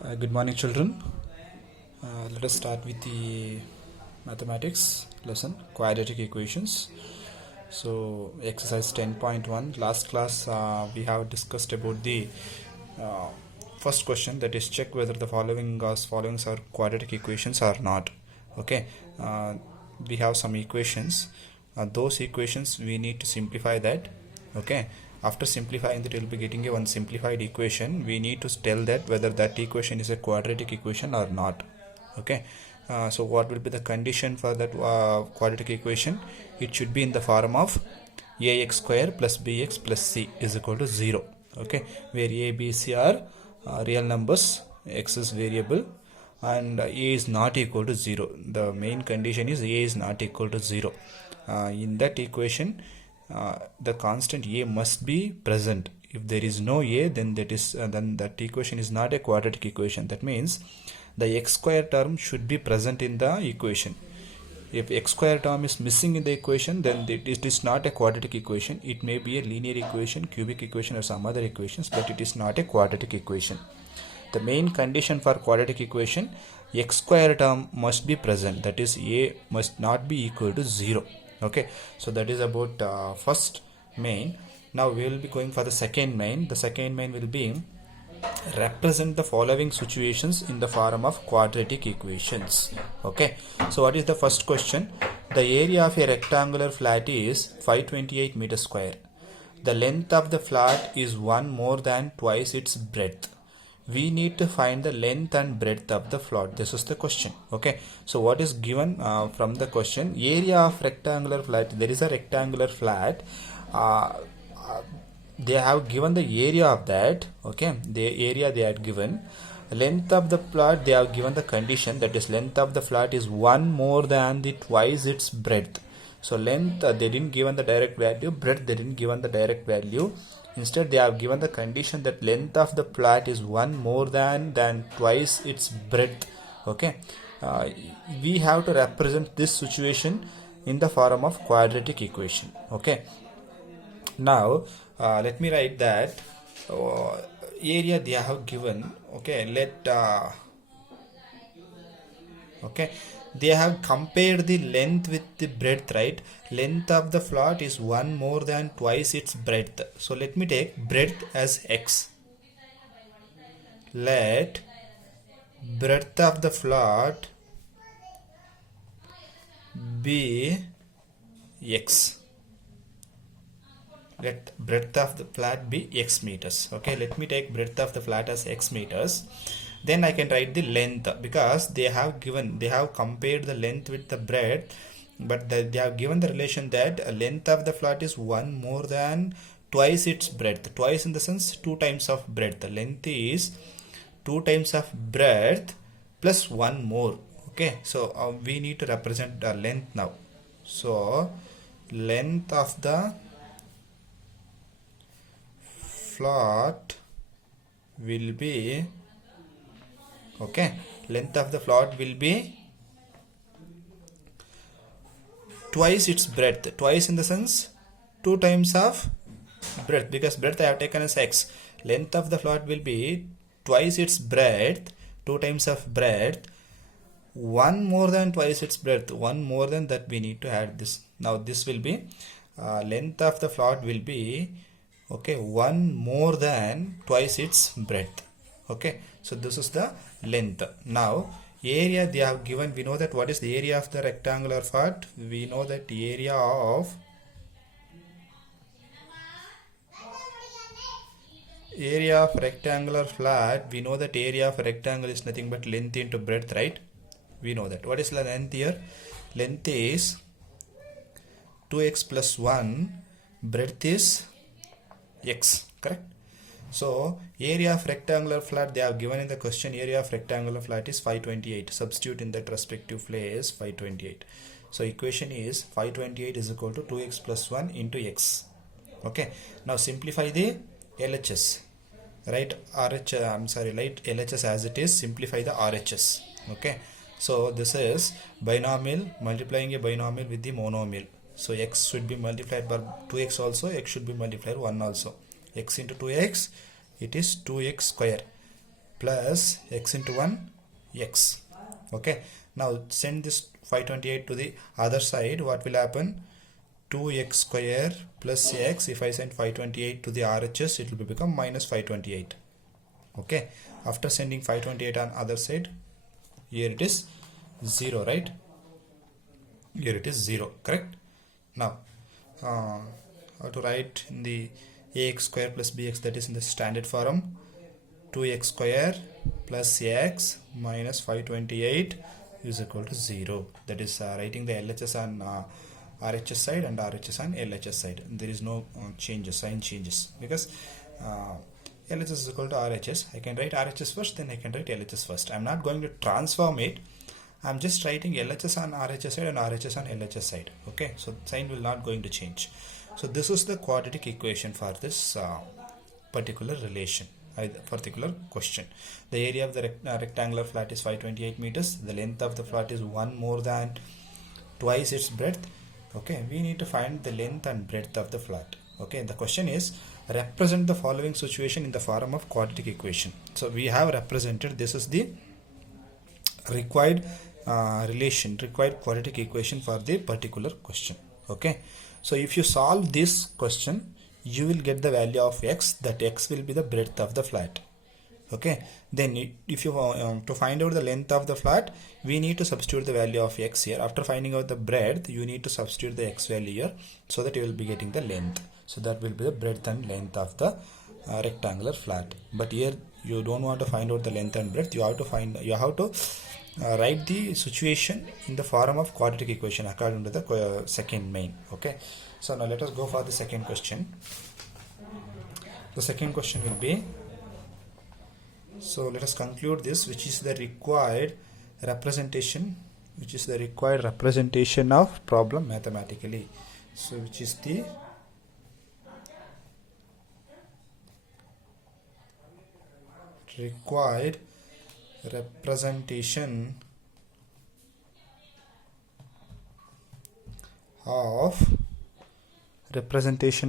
Good morning, children. Let us start with the mathematics lesson, quadratic equations. So, exercise 10.1. Last class we have discussed about the uh, first question, that is check whether the following are quadratic equations or not. Okay, uh, we have some equations. Those equations we need to simplify that. Okay, after simplifying that, we will be getting a one simplified equation. We need to tell that whether that equation is a quadratic equation or not. Okay, so what will be the condition for that quadratic equation? It should be in the form of ax square plus bx plus c is equal to 0. Okay, where a, b, c are real numbers, x is variable, and a is not equal to 0. The main condition is a is not equal to 0. In that equation, the constant a must be present. If there is no a, then that equation is not a quadratic equation. That means the x square term should be present in the equation. If x square term is missing in the equation, then it is not a quadratic equation. It may be a linear equation, cubic equation, or some other equations, but it is not a quadratic equation. The main condition for quadratic equation, x square term must be present, that is a must not be equal to 0. Okay, so that is about first main. Now we will be going for the second main. The second main will be represent the following situations in the form of quadratic equations. Okay, so what is the first question? The area of a rectangular flat is 528 meters square. The length of the flat is one more than twice its breadth. We need to find the length and breadth of the flat. This is the question. Okay, so what is given from the question? Area of rectangular flat. There is a rectangular flat. They have given the area of that. Okay, the area they had given. Length of the flat, they have given the condition, that is length of the flat is one more than the twice its breadth. So length they didn't given the direct value, breadth they didn't given the direct value. Instead they have given the condition that length of the flat is one more than twice its breadth. Okay, we have to represent this situation in the form of quadratic equation. Okay, now let me write that area they have given. Okay, okay, they have compared the length with the breadth, right? Length of the flat is one more than twice its breadth. So let me take breadth as x. Let breadth of the flat be x. Let breadth of the flat be x meters. Okay, let me take breadth of the flat as x meters. Then I can write the length, because they have compared the length with the breadth, but they have given the relation that length of the flat is one more than twice its breadth. Twice in the sense two times of breadth. The length is two times of breadth plus one more. Okay, so we need to represent the length now. So length of the flat will be, okay, length of the flat will be twice its breadth. Twice in the sense two times of breadth, because breadth I have taken as x. Length of the flat will be twice its breadth, two times of breadth, one more than twice its breadth, one more than that. We need to add this. Now this will be length of the flat will be, okay, one more than twice its breadth. Okay, so this is the length. Now area they have given, we know that what is the area of the rectangular flat? We know that area of rectangular flat, we know that area of rectangle is nothing but length into breadth, right? We know that. What is the length here? Length is 2x plus 1, breadth is x, correct? So area of rectangular flat they have given in the question, area of rectangular flat is 528. Substitute in that respective place 528. So equation is 528 is equal to 2x plus 1 into x. Okay, now simplify the LHS. Write write LHS as it is, simplify the RHS. Okay, so this is binomial multiplying a binomial with the monomial. So x should be multiplied by 2x also, x should be multiplied 1 also. X into 2x, it is 2x square. plus x into 1 x. Okay, now send this 528 to the other side. What will happen? 2x square plus x. If I send 528 to the RHS, it will become minus 528. Okay, after sending 528 on other side, here it is 0, right? Here it is 0, correct? Now how to write in the ax square plus bx, that is in the standard form, 2x square plus x minus 528 is equal to 0. That is writing the LHS on RHS side and RHS on LHS side. There is no sign changes, because LHS is equal to RHS. I can write RHS first, then I can write LHS first. I am not going to transform it. I am just writing LHS on RHS side and RHS on LHS side. Okay, so sign will not going to change. So this is the quadratic equation for this particular relation, particular question. The area of the rectangular flat is 528 meters. The length of the flat is more than twice its breadth. Okay, we need to find the length and breadth of the flat. Okay, the question is, represent the following situation in the form of quadratic equation. So we have represented, this is the required required quadratic equation for the particular question. Okay, so if you solve this question, you will get the value of x, that x will be the breadth of the flat. Okay, then if you to find out the length of the flat, we need to substitute the value of x here. After finding out the breadth, you need to substitute the x value here, so that you will be getting the length. So that will be the breadth and length of the rectangular flat. But here you don't want to find out the length and breadth. You have to write the situation in the form of quadratic equation according to the second main. Okay, so now let us go for the second question. The second question will be, so let us conclude this, which is the required representation, of problem mathematically. So which is the required representation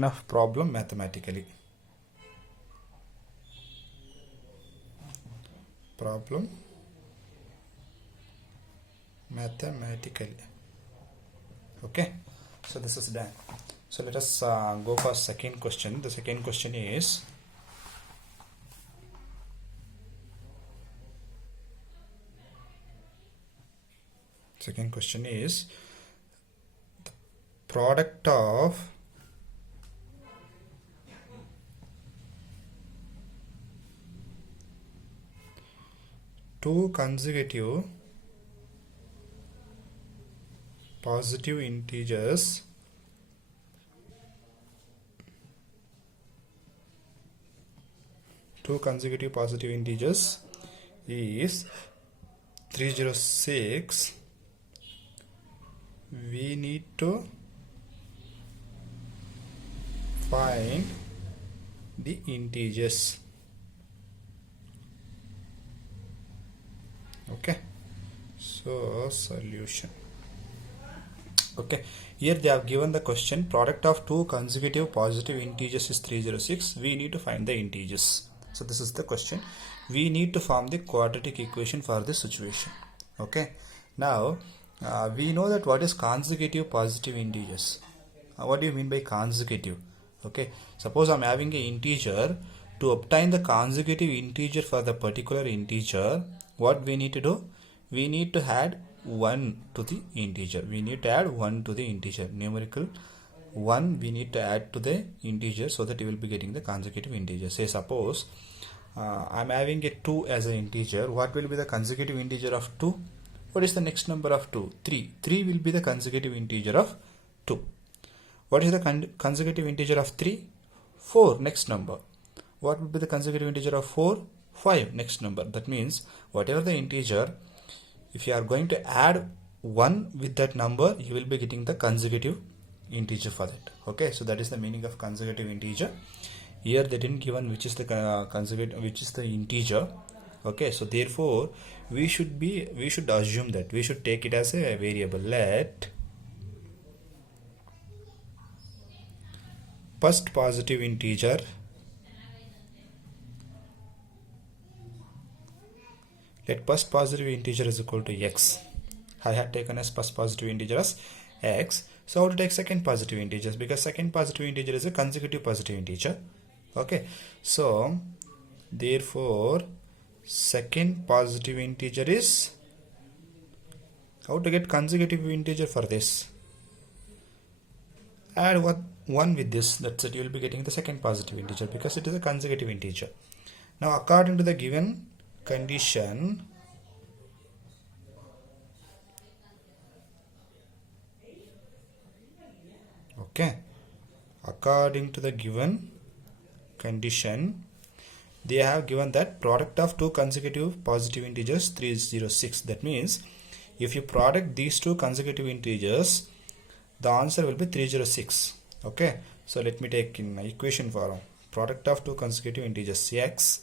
of problem mathematically. Okay, so this is done. So let us go for second question. The second question is, the product of two consecutive positive integers is 306. We need to find the integers. Okay, so solution. Okay, here they have given the question, product of two consecutive positive integers is 306. We need to find the integers. So this is the question. We need to form the quadratic equation for this situation. Okay, now we know that what is consecutive positive integers. What do you mean by consecutive? Okay, suppose I am having an integer. To obtain the consecutive integer for the particular integer, what we need to do? We need to add 1 to the integer. Numerical 1 we need to add to the integer, so that you will be getting the consecutive integer. Say suppose I am having a 2 as an integer. What will be the consecutive integer of 2? What is the next number of 2? 3. 3 will be the consecutive integer of 2. What is the consecutive integer of 3? 4, next number. What will be the consecutive integer of 4? 5, next number. That means whatever the integer, if you are going to add 1 with that number, you will be getting the consecutive integer for that. Okay, so that is the meaning of consecutive integer. Here they didn't given which is the integer. Okay, so therefore we should assume that we should take it as a variable. Let first positive integer let first positive integer is equal to x. I had taken as first positive integer as x. So how to take second positive integer? Because second positive integer is a consecutive positive integer. Okay. So therefore second positive integer is, how to get consecutive integer for this? Add 1 with this. That's it. You will be getting the second positive integer because it is a consecutive integer. Now according to the given condition, okay, according to the given condition, they have given that product of two consecutive positive integers 306. That means if you product these two consecutive integers, the answer will be 306. Okay, so let me take in equation form. Product of two consecutive integers, x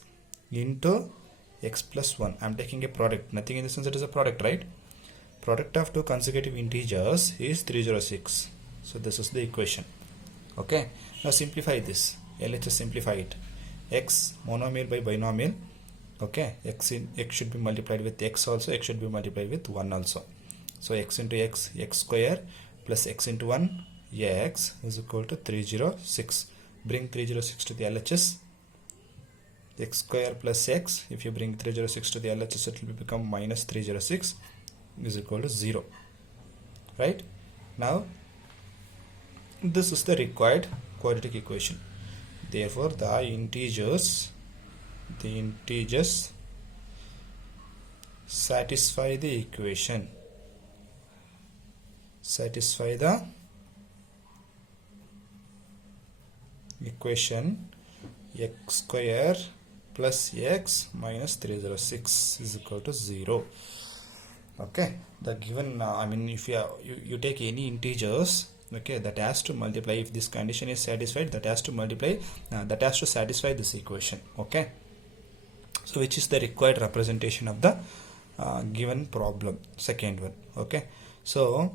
into x plus 1. I'm taking a product, nothing in the sense it is a product, right? Product of two consecutive integers is 306. So this is the equation. Okay, now simplify this. Let's just simplify it. X monomial by binomial. Okay, x should be multiplied with x also, x should be multiplied with 1 also. So x into x, x square, plus x into 1, x is equal to 306. Bring 306 to the LHS. X square plus x, if you bring 306 to the LHS, it will become minus 306 is equal to 0. Right? Now this is the required quadratic equation. Therefore the integers satisfy the equation. Satisfy the equation x square plus x minus 306 is equal to 0. Okay, the given if you take any integers, okay, that has to multiply. If this condition is satisfied, that has to multiply, that has to satisfy this equation. Okay, so which is the required representation of the given problem, second one. Okay, so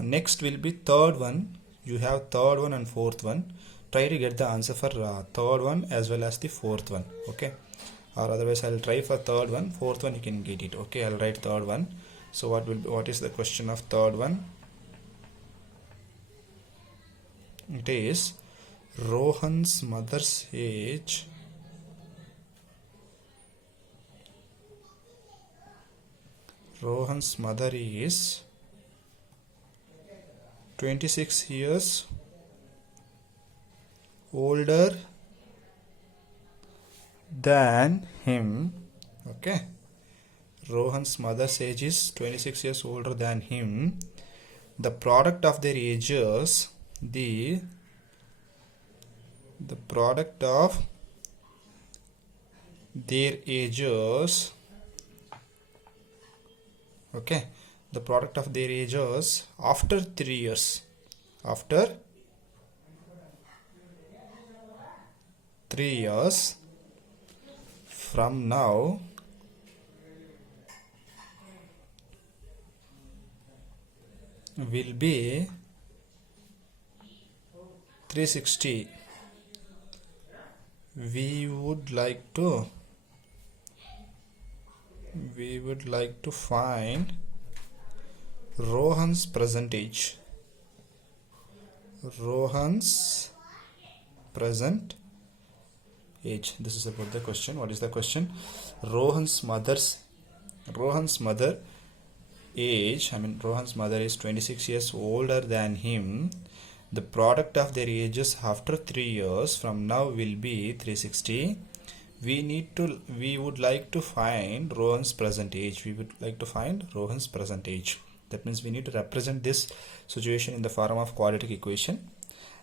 next will be third one. You have third one and fourth one. Try to get the answer for third one as well as the fourth one. Okay, or otherwise I'll try for third one, fourth one you can get it. Okay, I'll write third one. So what is the question of third one? It is Rohan's mother's age Rohan's mother is 26 years older than him. Okay, Rohan's mother's age is 26 years older than him. The product of their ages, the product of their ages, okay, the product of their ages after 3 years, after 3 years from now will be 360. We would like to find Rohan's present age. Rohan's present age. This is about the question. What is the question? Rohan's mother age, Rohan's mother is 26 years older than him. The product of their ages after 3 years from now will be 360. We would like to find Rohan's present age. We would like to find Rohan's present age. That means we need to represent this situation in the form of quadratic equation.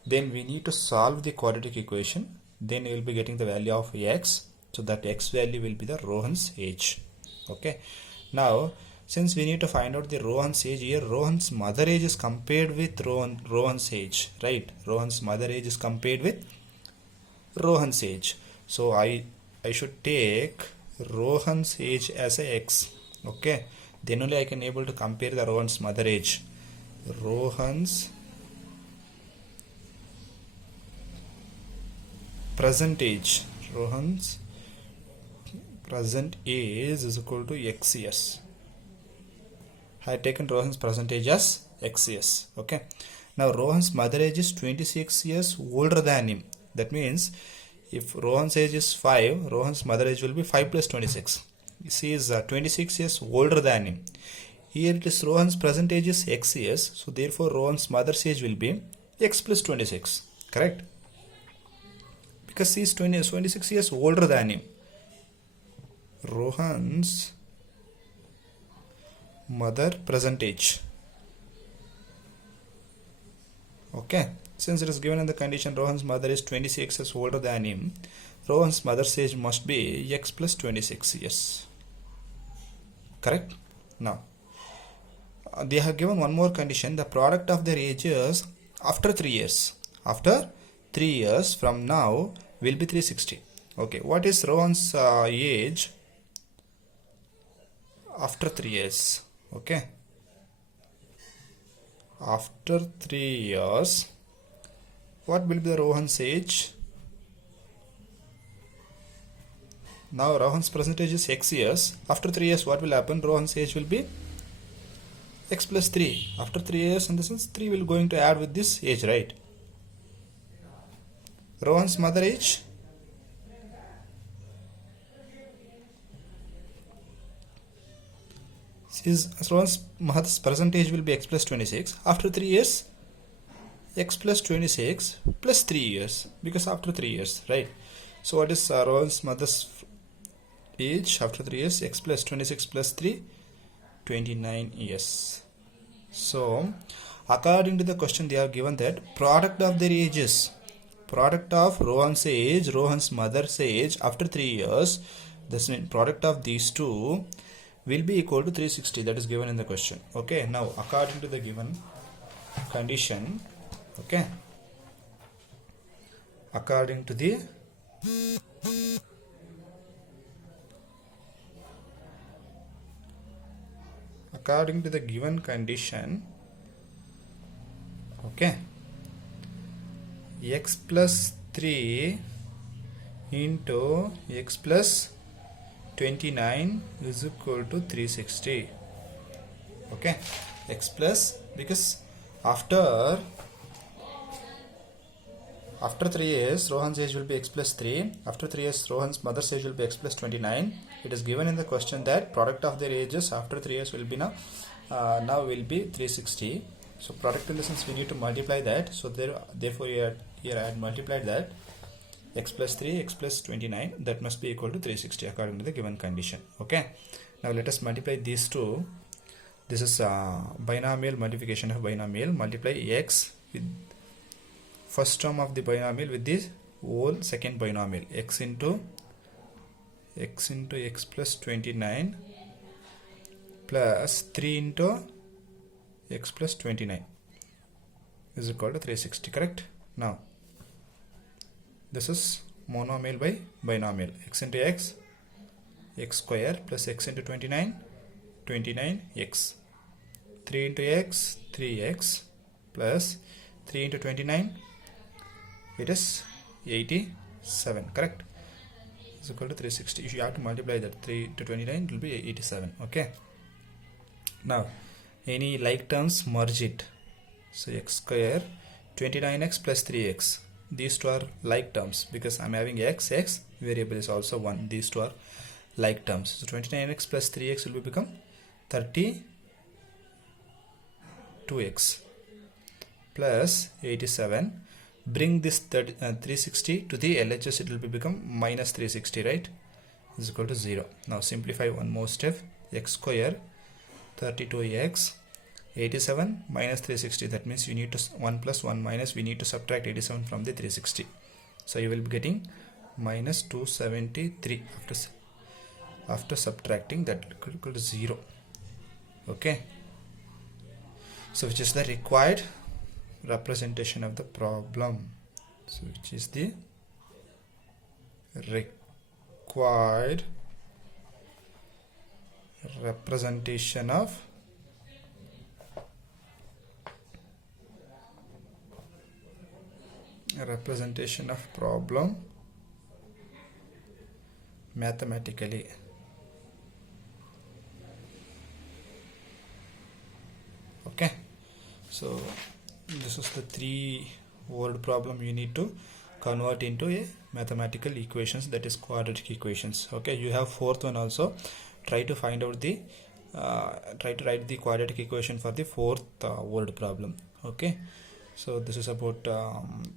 Then we need to solve the quadratic equation. Then you will be getting the value of x. So that x value will be the Rohan's age. Okay. Now, since we need to find out the Rohan's age here, Rohan's mother age is compared with Rohan's age, right? Rohan's mother age is compared with Rohan's age. So I should take Rohan's age as a x. Okay. Then only I can able to compare the Rohan's mother age. Rohan's present age. Rohan's present age is equal to x years. I had taken Rohan's present age as x years. Okay. Now Rohan's mother age is 26 years older than him. That means if Rohan's age is 5, Rohan's mother age will be 5 plus 26. She is 26 years older than him. Here it is Rohan's present age is x years. So therefore Rohan's mother's age will be x plus 26. Correct? Because she is 26 years older than him. Rohan's mother present age. Okay. Since it is given in the condition Rohan's mother is 26 years older than him, Rohan's mother's age must be x plus 26 years. Correct? Now, they have given one more condition. The product of their ages after 3 years. After 3 years from now will be 360. Okay. What is Rohan's age after 3 years? Okay. After 3 years, what will be the Rohan's age? Now Rohan's present age is x years. After 3 years, what will happen? Rohan's age will be x plus 3. After 3 years, in the sense 3 will going to add with this age, right? Rohan's mother age? Rohan's mother's present age will be x plus 26. After 3 years, x plus 26 plus 3 years, because after 3 years, right? So what is Rohan's mother's age after 3 years? X plus 26 plus 3, 29 years. So according to the question, they have given that product of their ages, product of Rohan's age, Rohan's mother's age after 3 years, this means product of these two will be equal to 360. That is given in the question. Okay. Now according to the given condition, okay, according to the given condition, okay, x plus 3 into x plus 29 is equal to 360. Okay, x plus, because after 3 years Rohan's age will be x plus 3. After 3 years Rohan's mother's age will be x plus 29. It is given in the question that product of their ages after 3 years will be now will be 360. So product in the sense we need to multiply that. So therefore here I had multiplied that. X plus 3, x plus 29, that must be equal to 360 according to the given condition. Okay. Now let us multiply these two. This is binomial multiplication of binomial. Multiply x with first term of the binomial with this whole second binomial. X into x plus 29 plus 3 into x plus 29 is equal to 360. Correct? Now this is monomial by binomial. X into x, x square plus x into 29, 29x. 3 into x, 3x plus 3 into 29, it is 87. Correct? Is equal to 360. If you have to multiply that, 3 to 29, it will be 87. Okay. Now any like terms, merge it. So x square, 29x plus 3x. These two are like terms because I'm having x variable is also 1. These two are like terms. So 29x plus 3x will become 32x plus 87. Bring this 360 to the LHS, it will become minus 360, right? Is equal to 0. Now simplify one more step. X square 32x 87 minus 360, that means you need to 1 plus 1 minus, we need to subtract 87 from the 360. So you will be getting minus 273 after subtracting that equal to 0. Okay. So which is the required representation of the problem. So which is the required representation of problem mathematically. So this is the 3 word problem you need to convert into a mathematical equations, that is quadratic equations. Okay, you have 4th one also. Try to find out the try to write the quadratic equation for the 4th word problem. Okay, so this is about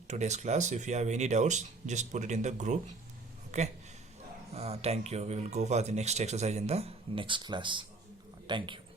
today's class. If you have any doubts, just put it in the group. Okay, thank you. We will go for the next exercise in the next class. Thank you.